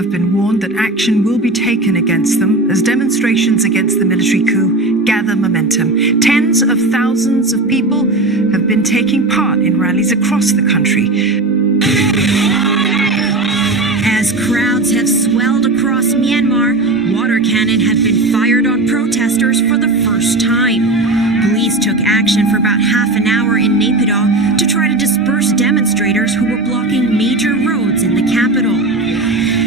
have been warned that action will be taken against them as demonstrations against the military coup gather momentum. Tens of thousands of people have been taking part in rallies across the country. As crowds have swelled across Myanmar, water cannon have been fired on protesters for the first time. Police took action for about half an hour in Naypyidaw to try to disperse demonstrators who were blocking major roads in the capital.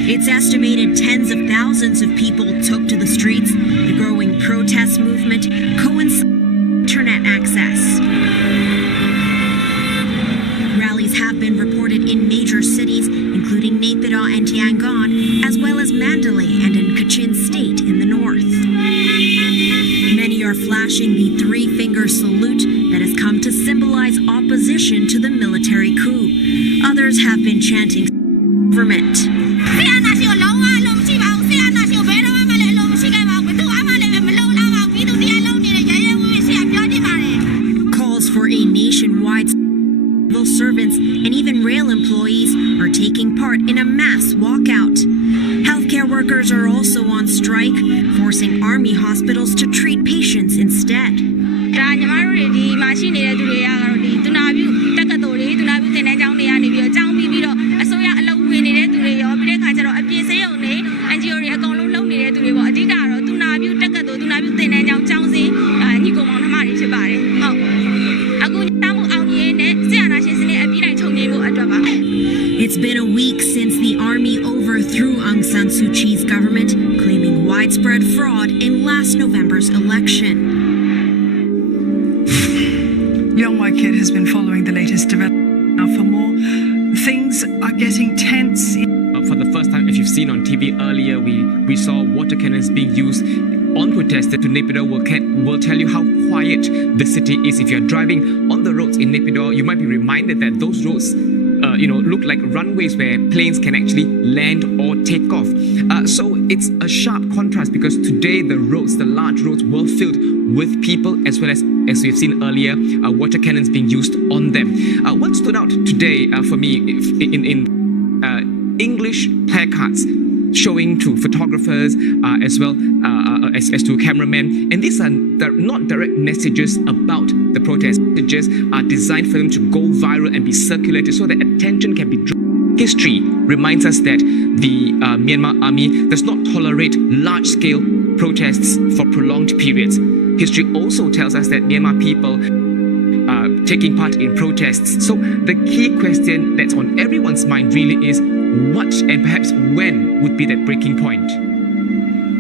It's estimated tens of thousands of people took to the streets. The growing protest movement coincided with internet access. Rallies have been reported in major cities, including Naypyidaw and Yangon, as well as Mandalay and in Kachin State in the north. Many are flashing the three-finger salute that has come to symbolize opposition to the military coup. Others have been chanting government. Calls for a nationwide civil servants and even rail employees are taking part in a mass walkout. Healthcare workers are also on strike, forcing army hospitals to treat patients instead. It's been a week since the army overthrew Aung San Suu Kyi's government, claiming widespread fraud in last November's election. Young White Kid has been following the latest development. Now for more, things are getting tense. For the first time, if you've seen on TV earlier, we saw water cannons being used on protesters to Naypyidaw will tell you how quiet the city is. If you're driving on the roads in Naypyidaw, you might be reminded that those roads look like runways where planes can actually land or take off. So it's a sharp contrast because today the large roads were filled with people as well as we've seen earlier, water cannons being used on them. What stood out today for me in English placards showing to photographers as well as to cameramen, and these are not direct messages about the protest. Messages are designed for them to go viral and be circulated so that attention can be drawn. History reminds us that the Myanmar army does not tolerate large-scale protests for prolonged periods. History also tells us that Myanmar people taking part in protests. So the key question that's on everyone's mind really is what and perhaps when would be that breaking point?